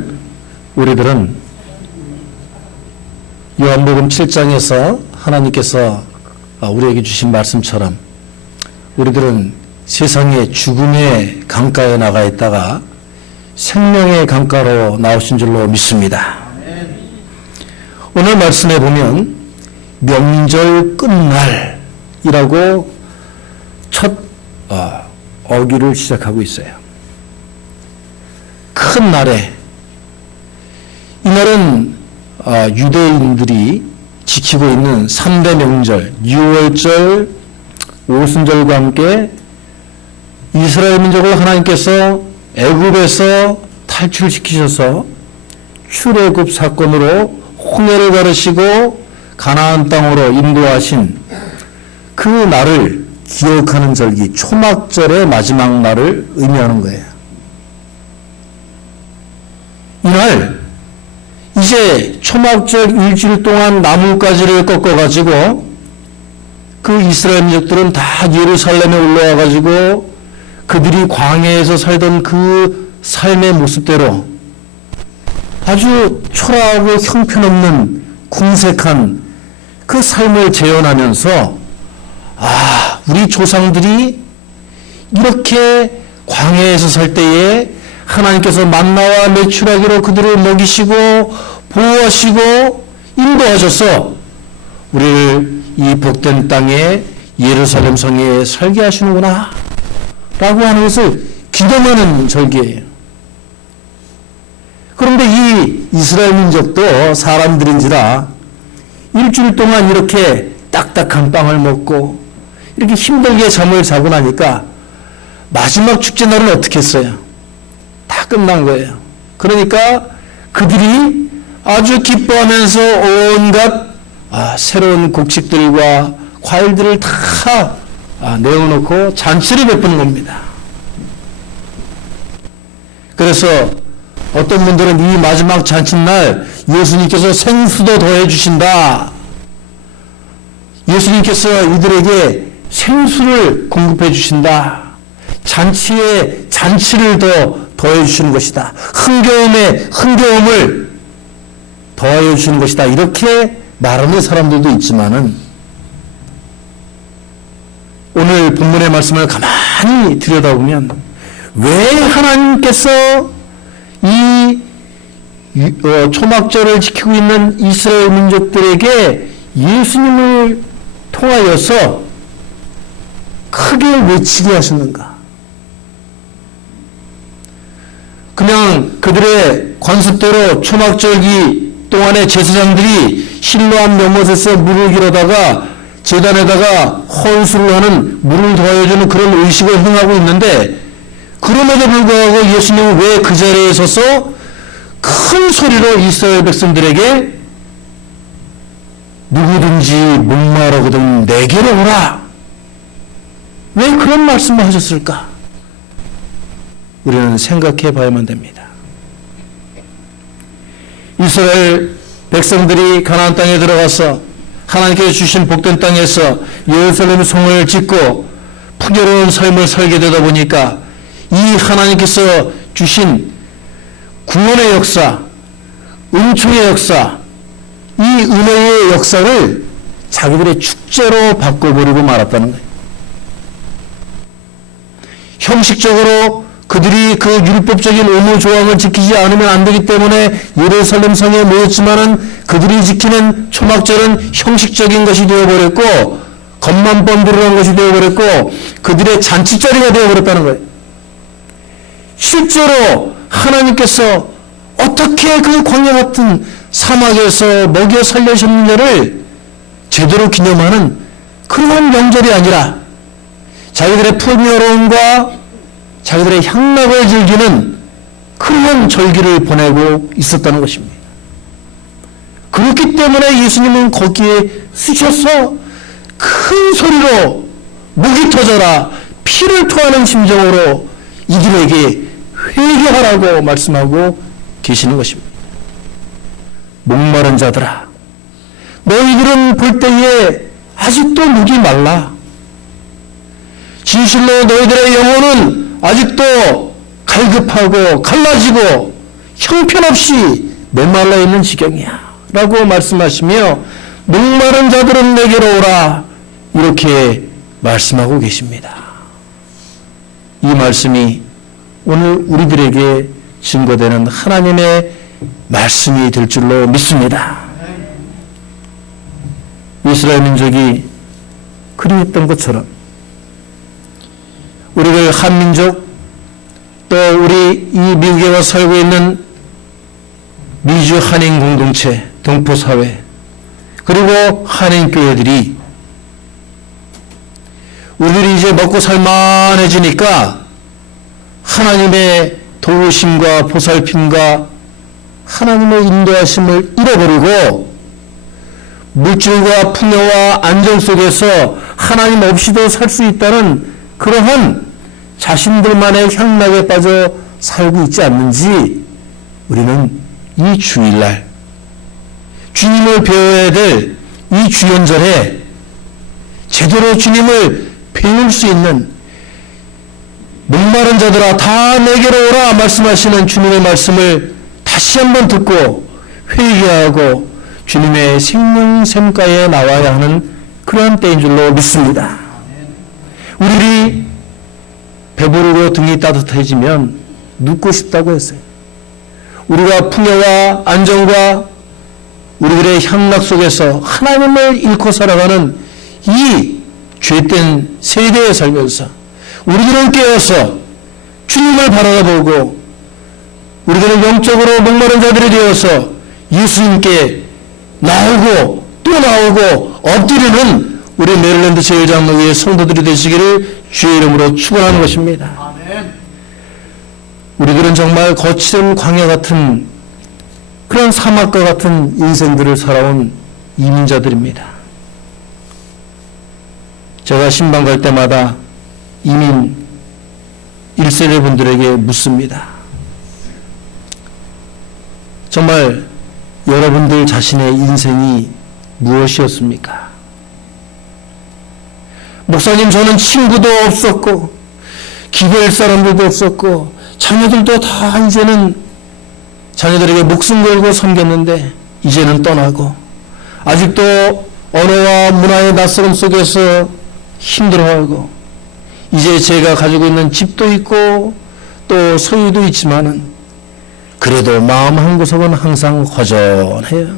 오늘 우리들은 요한복음 7장에서 하나님께서 우리에게 주신 말씀처럼 우리들은 세상의 죽음의 강가에 나가 있다가 생명의 강가로 나오신 줄로 믿습니다. 오늘 말씀에 보면 명절 끝날이라고 첫 어기를 시작하고 있어요. 큰 날에, 이날은 유대인들이 지키고 있는 3대 명절, 유월절, 오순절과 함께 이스라엘 민족을 하나님께서 애굽에서 탈출시키셔서 출애굽 사건으로 홍해를 가르시고 가나안 땅으로 인도하신 그 날을 기억하는 절기, 초막절의 마지막 날을 의미하는 거예요. 이날 이제 초막절 일주일 동안 나뭇가지를 꺾어가지고 그 이스라엘 민족들은 다 예루살렘에 올라와가지고 그들이 광야에서 살던 그 삶의 모습대로 아주 초라하고 형편없는 궁색한 그 삶을 재현하면서 우리 조상들이 이렇게 광야에서 살 때에 하나님께서 만나와 메추라기로 그들을 먹이시고 보호하시고 인도하셔서 우리를 이 복된 땅에 예루살렘 성에 살게 하시는구나 라고 하는 것을 기념하는 절기예요. 그런데 이 이스라엘 민족도 사람들인지라 일주일 동안 이렇게 딱딱한 빵을 먹고 이렇게 힘들게 잠을 자고 나니까 마지막 축제날은 어떻게 했어요? 다 끝난 거예요. 그러니까 그들이 아주 기뻐하면서 온갖 새로운 곡식들과 과일들을 다 내어놓고 잔치를 베푸는 겁니다. 그래서 어떤 분들은 이 마지막 잔칫날 예수님께서 생수도 더해 주신다. 예수님께서 이들에게 생수를 공급해 주신다. 잔치에 잔치를 더해 주시는 것이다. 흥겨움에 흥겨움을 더해 주시는 것이다. 이렇게 말하는 사람들도 있지만은 오늘 본문의 말씀을 가만히 들여다보면 왜 하나님께서 이 초막절을 지키고 있는 이스라엘 민족들에게 예수님을 통하여서 크게 외치게 하셨는가? 그냥 그들의 관습대로 초막절기 동안에 제사장들이 실로암 연못에서 물을 길어다가 제단에다가 헌수를 하는 물을 더해주는 그런 의식을 행하고 있는데, 그럼에도 불구하고 예수님은 왜 그 자리에 서서 큰 소리로 이스라엘 백성들에게 누구든지 목마르거든 내게로 오라, 왜 그런 말씀을 하셨을까? 우리는 생각해 봐야만 됩니다. 이스라엘 백성들이 가나안 땅에 들어가서 하나님께서 주신 복된 땅에서 예루살렘 성을 짓고 풍요로운 삶을 살게 되다 보니까 이 하나님께서 주신 구원의 역사, 은총의 역사, 이 은혜의 역사를 자기들의 축제로 바꿔버리고 말았다는 거예요. 형식적으로 그들이 그 율법적인 의무 조항을 지키지 않으면 안 되기 때문에 예루살렘 성에 모였지만은 그들이 지키는 초막절은 형식적인 것이 되어버렸고 겉만 번들어간 것이 되어버렸고 그들의 잔치자리가 되어버렸다는 거예요. 실제로 하나님께서 어떻게 그 광야 같은 사막에서 먹여 살려셨느냐를 제대로 기념하는 그런 명절이 아니라 자기들의 풍요로움과 자기들의 향락을 즐기는 그런 절기를 보내고 있었다는 것입니다. 그렇기 때문에 예수님은 거기에 쓰셔서 큰 소리로 목이 터져라 피를 토하는 심정으로 이들에게 회개하라고 말씀하고 계시는 것입니다. 목마른 자들아, 너희들은 볼 때에 아직도 목이 말라. 진실로 너희들의 영혼은 아직도 갈급하고 갈라지고 형편없이 메말라 있는 지경이야 라고 말씀하시며 목마른 자들은 내게로 오라 이렇게 말씀하고 계십니다. 이 말씀이 오늘 우리들에게 증거되는 하나님의 말씀이 될 줄로 믿습니다. 이스라엘 민족이 그리했던 것처럼 우리를 한민족 또 우리 이 미국에 와서 살고 있는 미주 한인 공동체, 동포사회 그리고 한인교회들이 우리들이 이제 먹고 살만해지니까 하나님의 도우심과 보살핌과 하나님의 인도하심을 잃어버리고 물질과 풍요와 안정 속에서 하나님 없이도 살 수 있다는 그러한 자신들만의 향락에 빠져 살고 있지 않는지 우리는 이 주일날 주님을 배워야 될 이 주연절에 제대로 주님을 배울 수 있는 목마른 자들아 다 내게로 오라 말씀하시는 주님의 말씀을 다시 한번 듣고 회개하고 주님의 생명샘가에 나와야 하는 그러한 때인 줄로 믿습니다. 우리들이 배부르고 등이 따뜻해지면 눕고 싶다고 했어요. 우리가 풍요와 안정과 우리들의 향락 속에서 하나님을 잃고 살아가는 이 죄된 세대에 살면서 우리들은 깨어서 주님을 바라보고 우리들은 영적으로 목마른 자들이 되어서 예수님께 나오고 또 나오고 엎드리는 우리 메릴랜드 제일장로교회 성도들이 되시기를 주의 이름으로 축원하는 것입니다. 아멘. 우리들은 정말 거칠은 광야 같은 그런 사막과 같은 인생들을 살아온 이민자들입니다. 제가 신방 갈 때마다 이민 1세대 분들에게 묻습니다. 정말 여러분들 자신의 인생이 무엇이었습니까? 목사님, 저는 친구도 없었고 기댈 사람들도 없었고 자녀들도 다 이제는 자녀들에게 목숨 걸고 섬겼는데 이제는 떠나고 아직도 언어와 문화의 낯설음 속에서 힘들어하고 이제 제가 가지고 있는 집도 있고 또 소유도 있지만은 그래도 마음 한구석은 항상 허전해요.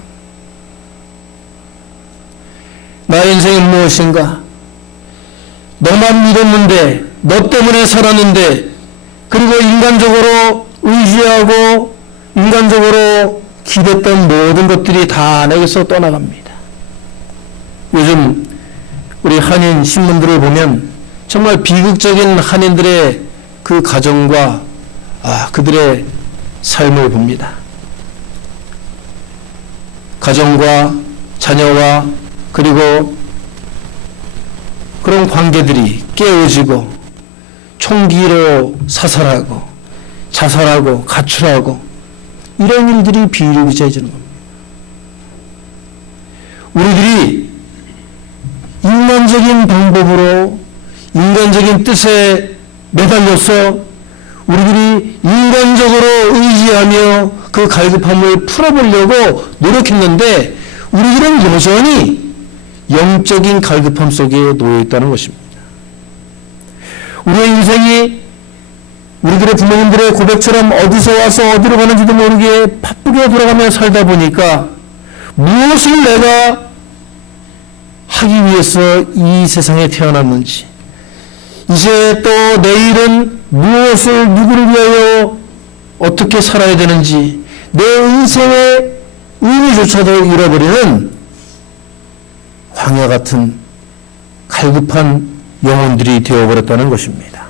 나의 인생은 무엇인가? 너만 믿었는데 너 때문에 살았는데 그리고 인간적으로 의지하고 인간적으로 기댔던 모든 것들이 다 내게서 떠나갑니다. 요즘 우리 한인 신문들을 보면 정말 비극적인 한인들의 그 가정과 그들의 삶을 봅니다. 가정과 자녀와 그리고 그런 관계들이 깨어지고 총기로 사살하고 자살하고 가출하고 이런 일들이 비일비재해지는 겁니다. 우리들이 인간적인 방법으로 인간적인 뜻에 매달려서 우리들이 인간적으로 의지하며 그 갈급함을 풀어보려고 노력했는데 우리들은 여전히 영적인 갈급함 속에 놓여있다는 것입니다. 우리의 인생이 우리들의 부모님들의 고백처럼 어디서 와서 어디로 가는지도 모르게 바쁘게 돌아가며 살다 보니까 무엇을 내가 하기 위해서 이 세상에 태어났는지 이제 또 내일은 무엇을 누구를 위하여 어떻게 살아야 되는지 내 인생의 의미조차도 잃어버리는 광야 같은 갈급한 영혼들이 되어버렸다는 것입니다.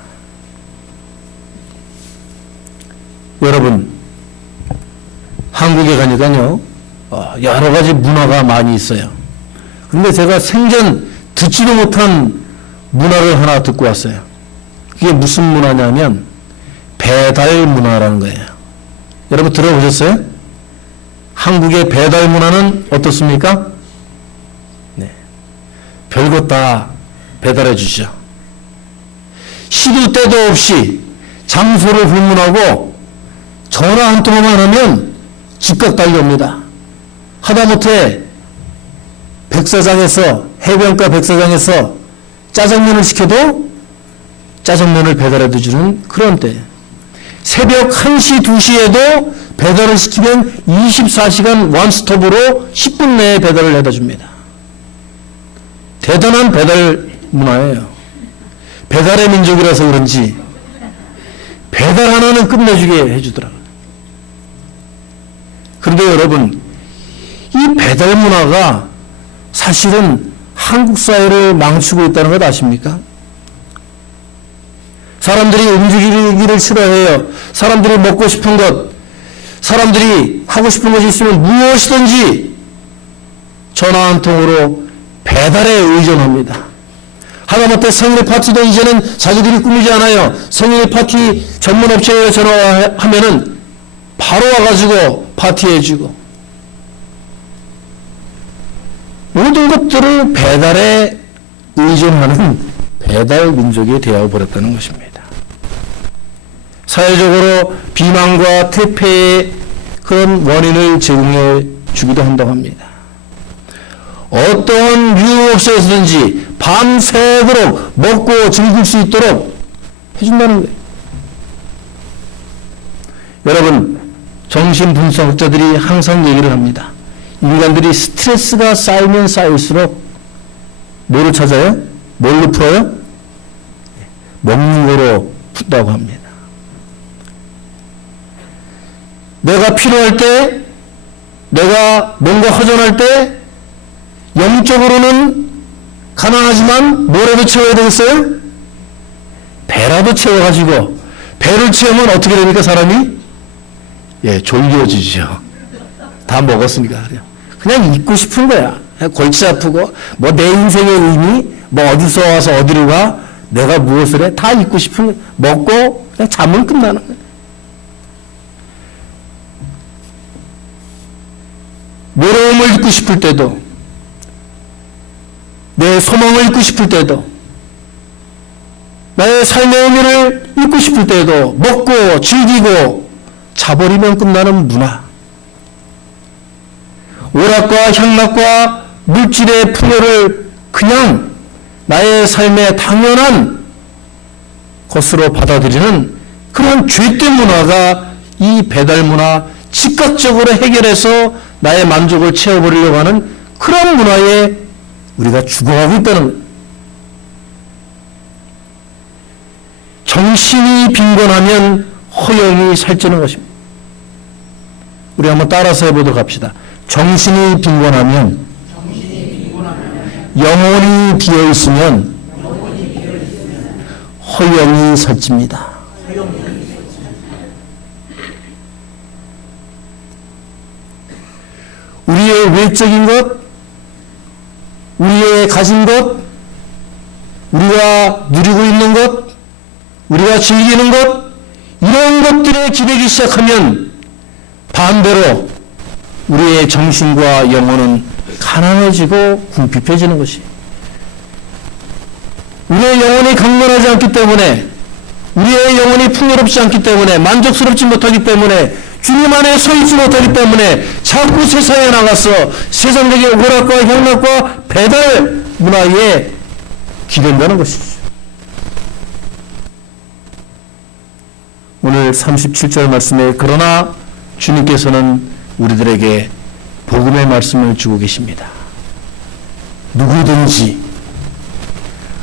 여러분, 한국에 가니까요 여러 가지 문화가 많이 있어요. 근데 제가 생전 듣지도 못한 문화를 하나 듣고 왔어요. 그게 무슨 문화냐면 배달 문화라는 거예요. 여러분 들어보셨어요? 한국의 배달 문화는 어떻습니까? 네, 별것 다 배달해 주시죠. 시도 때도 없이 장소를 불문하고 전화 한 통화만 하면 즉각 달려옵니다. 하다못해 백사장에서, 해변가 백사장에서 짜장면을 시켜도 짜장면을 배달해 주는 그런 때, 새벽 1시, 2시에도 배달을 시키면 24시간 원스톱으로 10분 내에 배달을 해다 줍니다. 대단한 배달 문화예요. 배달의 민족이라서 그런지 배달 하나는 끝내주게 해주더라고요. 그런데 여러분, 이 배달 문화가 사실은 한국 사회를 망치고 있다는 것 아십니까? 사람들이 움직이기를 싫어해요. 사람들이 먹고 싶은 것, 사람들이 하고 싶은 것이 있으면 무엇이든지 전화 한 통으로 배달에 의존합니다. 하다못해 생일 파티도 이제는 자기들이 꾸미지 않아요. 생일 파티 전문 업체에 전화하면은 바로 와가지고 파티해주고, 모든 것들을 배달에 의존하는 배달 민족이 되어버렸다는 것입니다. 사회적으로 비만과 퇴폐의 그런 원인을 제공해 주기도 한다고 합니다. 어떤 유흥업소에서든지 밤새도록 먹고 즐길 수 있도록 해준다는 거예요. 여러분, 정신분석자들이 항상 얘기를 합니다. 인간들이 스트레스가 쌓이면 쌓일수록 뭐를 찾아요? 뭘로 풀어요? 먹는 거로 푼다고 합니다. 내가 필요할 때, 내가 뭔가 허전할 때, 영적으로는 가난하지만 뭐라도 채워야 되겠어요? 배라도 채워가지고, 배를 채우면 어떻게 됩니까, 사람이? 예, 졸려지죠. 다 먹었으니까. 그냥 있고 싶은 거야. 골치 아프고, 뭐 내 인생의 의미, 뭐 어디서 와서 어디로 가, 내가 무엇을 해, 다 있고 싶은 거야. 먹고, 그냥 잠은 끝나는 거야. 외로움을 잊고 싶을 때도, 내 소망을 잊고 싶을 때도, 나의 삶의 의미를 잊고 싶을 때도 먹고 즐기고 자버리면 끝나는 문화. 오락과 향락과 물질의 풍요를 그냥 나의 삶의 당연한 것으로 받아들이는 그런 죄된 문화가 이 배달 문화, 즉각적으로 해결해서 나의 만족을 채워버리려고 하는 그런 문화에 우리가 죽어가고 있다는 거예요. 정신이 빈곤하면 허영이 살찌는 것입니다. 우리 한번 따라서 해보도록 합시다. 정신이 빈곤하면 영혼이 비어있으면 허영이 살찝니다. 우리의 외적인 것, 우리의 가진 것, 우리가 누리고 있는 것, 우리가 즐기는 것, 이런 것들에 기대기 시작하면 반대로 우리의 정신과 영혼은 가난해지고 궁핍해지는 것이. 우리의 영혼이 강건하지 않기 때문에, 우리의 영혼이 풍요롭지 않기 때문에, 만족스럽지 못하기 때문에, 주님 안에 서 있지 못하기 때문에 자꾸 세상에 나가서 세상적인 오락과 향락과 배달 문화에 기댄다는 것이죠. 오늘 37절 말씀에 그러나 주님께서는 우리들에게 복음의 말씀을 주고 계십니다.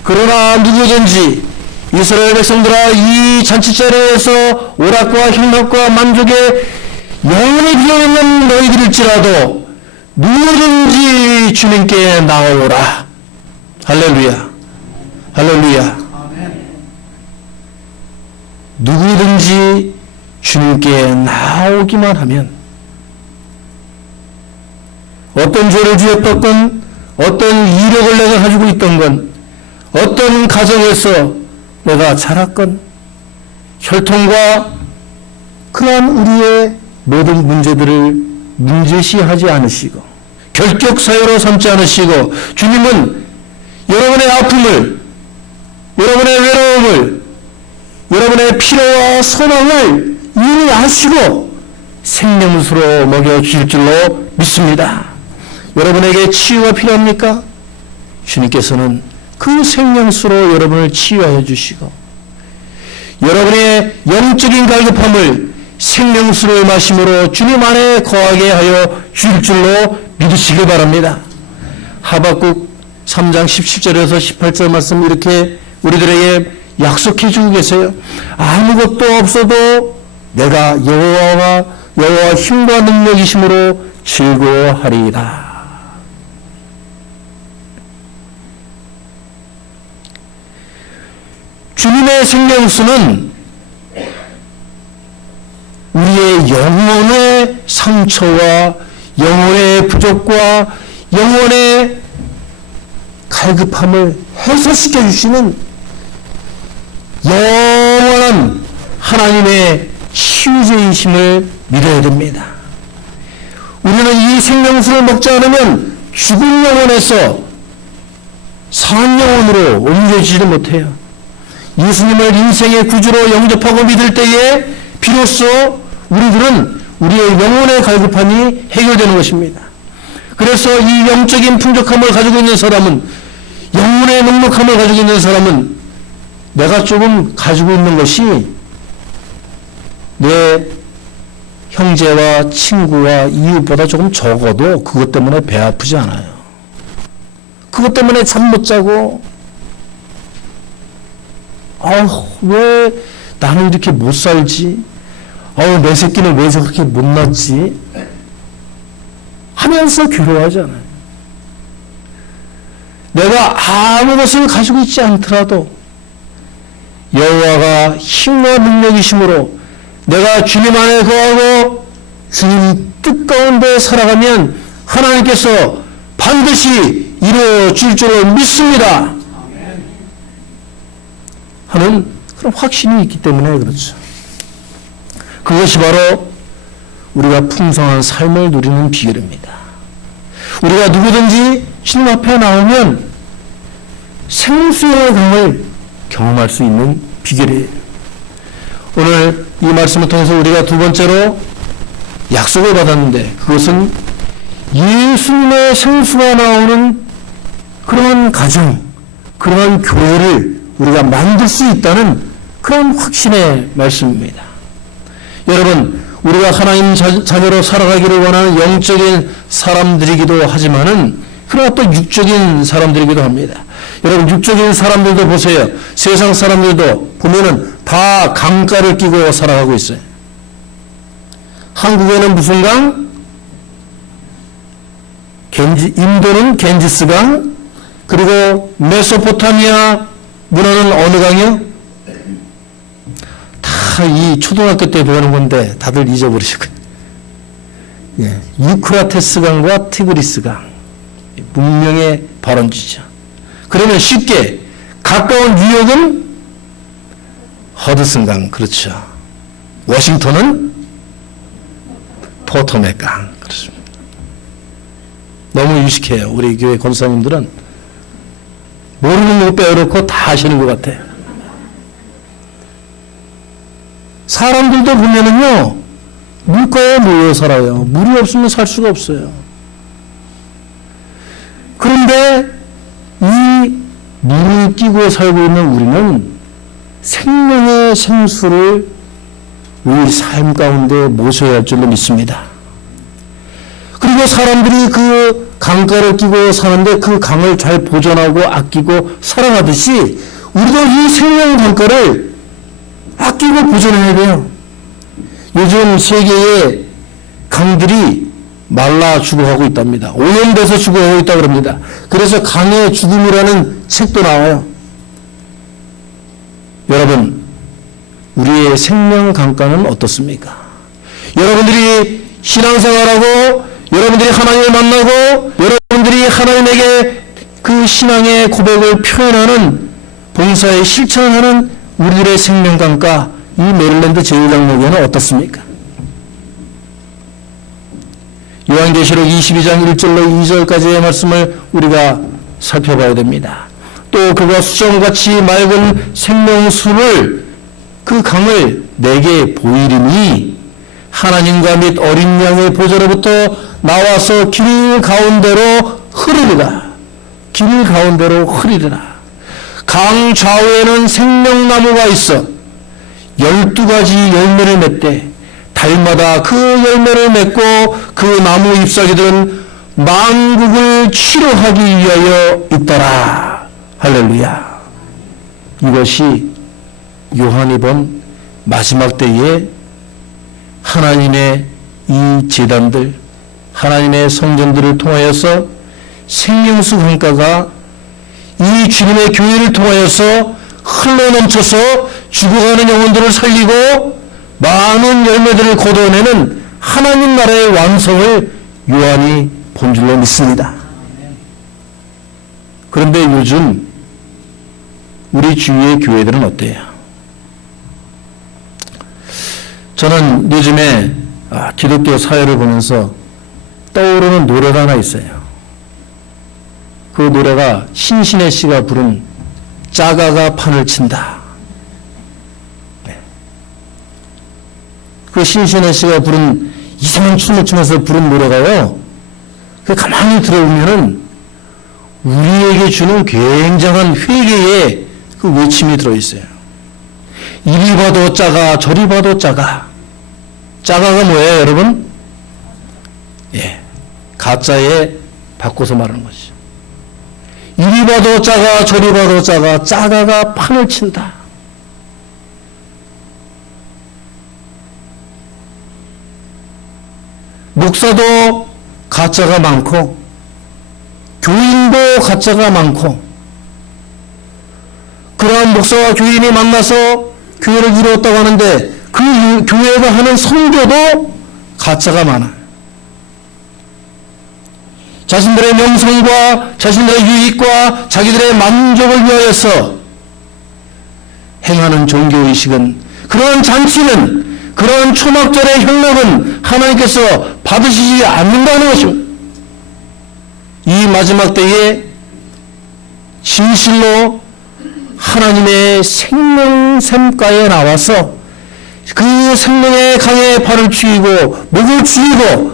그러나 누구든지 이스라엘 백성들아, 이 잔치자리에서 오락과 향락과 만족에 영원히 비어있는 너희들일지라도 누구든지 주님께 나오라. 할렐루야, 할렐루야. 누구든지 주님께 나오기만 하면, 어떤 죄를 지었던 건, 어떤 이력을 내가 가지고 있던 건, 어떤 가정에서 내가 자랐건, 혈통과 그러한 우리의 모든 문제들을 문제시하지 않으시고 결격 사유로 삼지 않으시고, 주님은 여러분의 아픔을, 여러분의 외로움을, 여러분의 필요와 소망을 이미 아시고 생명수로 먹여주실 줄로 믿습니다. 여러분에게 치유가 필요합니까? 주님께서는 그 생명수로 여러분을 치유하여 주시고 여러분의 영적인 갈급함을 생명수를 마심으로 주님 안에 거하게 하여 주실 줄로 믿으시기 바랍니다. 하박국 3장 17절에서 18절 말씀 이렇게 우리들에게 약속해 주고 계세요. 아무것도 없어도 내가 여호와 힘과 능력이심으로 즐거워하리이다. 주님의 생명수는 우리의 영혼의 상처와 영혼의 부족과 영혼의 갈급함을 해소시켜 주시는 영원한 하나님의 치유제이심을 믿어야 됩니다. 우리는 이 생명수를 먹지 않으면 죽은 영혼에서 산 영혼으로 옮겨지지 못해요. 예수님을 인생의 구주로 영접하고 믿을 때에 비로소 우리들은 우리의 영혼의 갈급함이 해결되는 것입니다. 그래서 이 영적인 풍족함을 가지고 있는 사람은, 영혼의 넉넉함을 가지고 있는 사람은 내가 조금 가지고 있는 것이 내 형제와 친구와 이웃보다 조금 적어도 그것 때문에 배 아프지 않아요. 그것 때문에 잠 못 자고 왜 나는 이렇게 못 살지? 내 새끼는 왜 저렇게 못 낳지? 하면서 괴로워하잖아요. 내가 아무 것을 가지고 있지 않더라도 여호와가 힘과 능력이심으로 내가 주님 안에 거하고 주님 뜻 가운데 살아가면 하나님께서 반드시 이루어 줄 줄을 믿습니다. 하는 그런 확신이 있기 때문에 그렇죠. 그것이 바로 우리가 풍성한 삶을 누리는 비결입니다. 우리가 누구든지 주님 앞에 나오면 생수의 강을 경험할 수 있는 비결이에요. 오늘 이 말씀을 통해서 우리가 두 번째로 약속을 받았는데 그것은 예수님의 생수가 나오는 그런 가정, 그런 교회를 우리가 만들 수 있다는 그런 확신의 말씀입니다. 여러분, 우리가 하나님 자녀로 살아가기를 원하는 영적인 사람들이기도 하지만은 그러나 또 육적인 사람들이기도 합니다. 여러분, 육적인 사람들도 보세요. 세상 사람들도 보면은 다 강가를 끼고 살아가고 있어요. 한국에는 무슨 강? 인도는 겐지스 강, 그리고 메소포타미아 문화는 어느 강이요? 다 이 초등학교 때 배우는 건데 다들 잊어버리시고. 예, 유크라테스 강과 티그리스 강. 문명의 발원지죠. 그러면 쉽게 가까운 뉴욕은 허드슨 강, 그렇죠. 워싱턴은 포토맥 강, 그렇습니다. 너무 유식해요. 우리 교회 권사님들은 모르는 거 빼놓고 다 아시는 것 같아요. 사람들도 보면은요, 물가에 모여 살아요. 물이 없으면 살 수가 없어요. 그런데 이 물을 끼고 살고 있는 우리는 생명의 생수를 우리 삶 가운데 모셔야 할 줄로 믿습니다. 그리고 사람들이 그 강가를 끼고 사는데 그 강을 잘 보존하고 아끼고 살아가듯이 우리도 이 생명 강가를 아끼고 보존해야 돼요. 요즘 세계의 강들이 말라 죽어가고 있답니다. 오염돼서 죽어가고 있다고 합니다. 그래서 강의 죽음이라는 책도 나와요. 여러분, 우리의 생명 강가는 어떻습니까? 여러분들이 신앙생활하고 여러분들이 하나님을 만나고 여러분들이 하나님에게 그 신앙의 고백을 표현하는 봉사에 실천하는 우리들의 생명 강가, 이 메릴랜드 제1장로교회는 어떻습니까? 요한계시록 22장 1절로 2절까지의 말씀을 우리가 살펴봐야 됩니다. 또 그가 수정같이 맑은 생명수를 그 강을 내게 보이리니 하나님과 및 어린 양의 보좌로부터 나와서 길 가운데로 흐르리라. 길 가운데로 흐르리라. 강 좌우에는 생명나무가 있어 12가지 열매를 맺되 달마다 그 열매를 맺고 그 나무 잎사귀들은 만국을 치료하기 위하여 있더라. 할렐루야. 이것이 요한이 본 마지막 때에 하나님의 이 제단들, 하나님의 성전들을 통하여서 생명수 강가가 이 주님의 교회를 통하여서 흘러넘쳐서 죽어가는 영혼들을 살리고 많은 열매들을 거둬내는 하나님 나라의 완성을 요한이 본 줄로 믿습니다. 그런데 요즘 우리 주위의 교회들은 어때요? 저는 요즘에 기독교 사회를 보면서 떠오르는 노래가 하나 있어요. 그 노래가 신신혜 씨가 부른 짜가가 판을 친다. 그 신신혜 씨가 부른 이상한 춤을 추면서 부른 노래가요. 그 가만히 들어보면은 우리에게 주는 굉장한 회개의 그 외침이 들어있어요. 이리 봐도 짜가 저리 봐도 짜가. 짜가가 뭐예요, 여러분? 예, 가짜에 바꿔서 말하는 것이죠. 이리 봐도 짜가 저리 봐도 짜가. 짜가가 판을 친다. 목사도 가짜가 많고 교인도 가짜가 많고 그러한 목사와 교인이 만나서 교회를 이루었다고 하는데 그 교회가 하는 선교도 가짜가 많아요. 자신들의 명성과 자신들의 유익과 자기들의 만족을 위하여서 행하는 종교의식은, 그러한 잔치는, 그러한 초막절의 형락은 하나님께서 받으시지 않는다는 것입니다. 이 마지막 때에 진실로 하나님의 생명샘가에 나와서 그 생명의 강에 발을 쥐고 목을 쥐고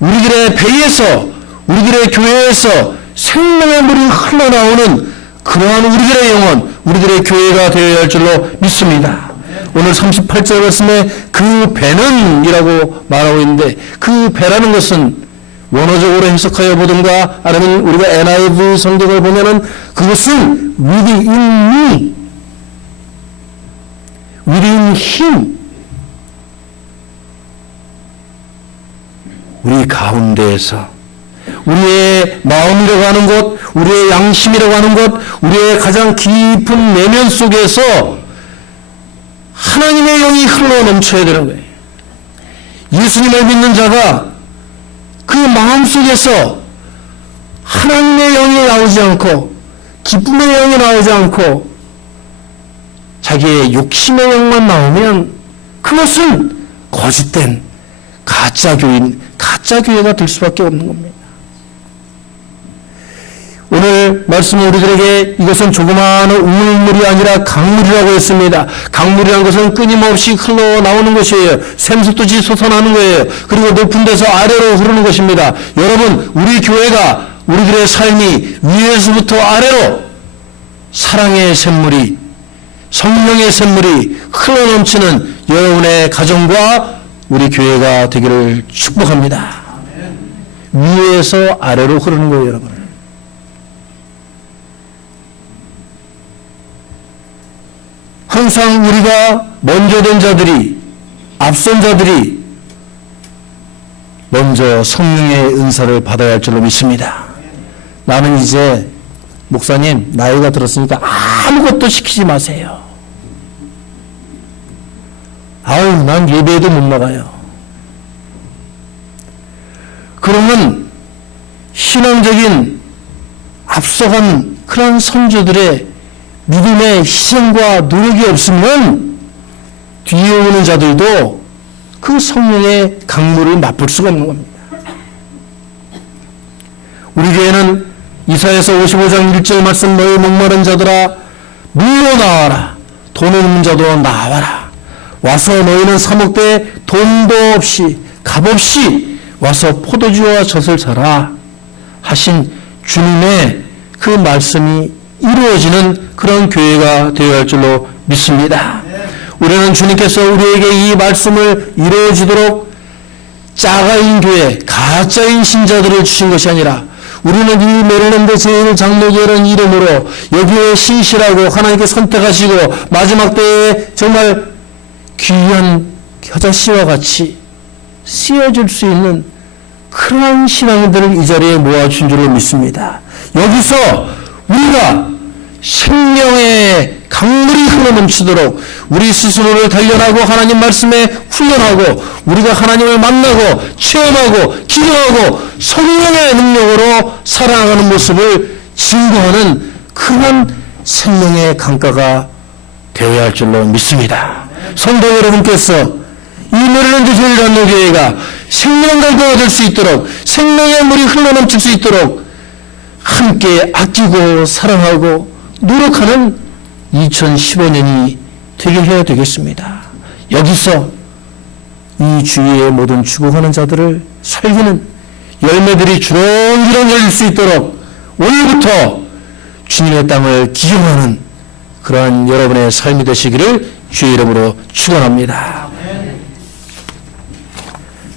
우리들의 배에서, 우리들의 교회에서 생명의 물이 흘러나오는 그러한 우리들의 영혼, 우리들의 교회가 되어야 할 줄로 믿습니다. 오늘 38절 말씀에 그 배는 이라고 말하고 있는데, 그 배라는 것은 원어적으로 해석하여 보든가 아니면 우리가 NIV 성경을 보면은 그것은 within me, within him, 우리 가운데에서 우리의 마음이라고 하는 것, 우리의 양심이라고 하는 것, 우리의 가장 깊은 내면 속에서 하나님의 영이 흘러 넘쳐야 되는 거예요. 예수님을 믿는 자가 그 마음 속에서 하나님의 영이 나오지 않고 기쁨의 영이 나오지 않고 자기의 욕심의 영만 나오면 그것은 거짓된 가짜 교인, 가짜 교회가 될 수밖에 없는 겁니다. 오늘 말씀은 우리들에게 이것은 조그마한 우물물이 아니라 강물이라고 했습니다. 강물이라는 것은 끊임없이 흘러나오는 것이에요. 샘솟듯이 솟아나는 거예요. 그리고 높은 데서 아래로 흐르는 것입니다. 여러분, 우리 교회가, 우리들의 삶이 위에서부터 아래로 사랑의 샘물이, 성령의 샘물이 흘러넘치는 여러분의 가정과 우리 교회가 되기를 축복합니다. 위에서 아래로 흐르는 거예요, 여러분. 항상 우리가 먼저 된 자들이, 앞선 자들이 먼저 성령의 은사를 받아야 할 줄로 믿습니다. 나는 이제 목사님 나이가 들었으니까 아무것도 시키지 마세요. 아우, 난 예배에도 못 나가요. 그러면 신앙적인 앞서간 그런 선조들의 믿음의 희생과 노력이 없으면 뒤에 오는 자들도 그 성령의 강물을 맛볼 수가 없는 겁니다. 우리 교회는 이사야서 55장 1절 말씀, 너희 목마른 자들아 물러 나와라, 돈 없는 자도 나와라, 와서 너희는 사 먹되 돈도 없이 값 없이 와서 포도주와 젖을 사라 하신 주님의 그 말씀이 이루어지는 그런 교회가 되어야 할 줄로 믿습니다. 우리는 주님께서 우리에게 이 말씀을 이루어지도록 짜가인 교회, 가짜인 신자들을 주신 것이 아니라 우리는 이 메릴랜드 제1장로교회라는 이름으로 여기에 신실하고 하나님께 선택하시고 마지막 때에 정말 귀한 겨자씨와 같이 쓰여질 수 있는 그러한 신앙들을 이 자리에 모아준 줄로 믿습니다. 여기서 우리가 생명의 강물이 흘러넘치도록 우리 스스로를 단련하고 하나님 말씀에 훈련하고 우리가 하나님을 만나고 체험하고 기도하고 성령의 능력으로 살아나가는 모습을 증거하는 그런 생명의 강가가 되어야 할 줄로 믿습니다. 성도 여러분께서 이 메릴랜드 제1장로교회가 생명 강가가 될 수 있도록 생명의 물이 흘러넘칠 수 있도록 함께 아끼고 사랑하고 노력하는 2015년이 되게 해야 되겠습니다. 여기서 이 주위의 모든 죽어가는 자들을 살리는 열매들이 주렁주렁 열릴 수 있도록 오늘부터 주님의 땅을 기용하는 그러한 여러분의 삶이 되시기를 주의 이름으로 축원합니다.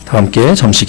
다 함께 잠시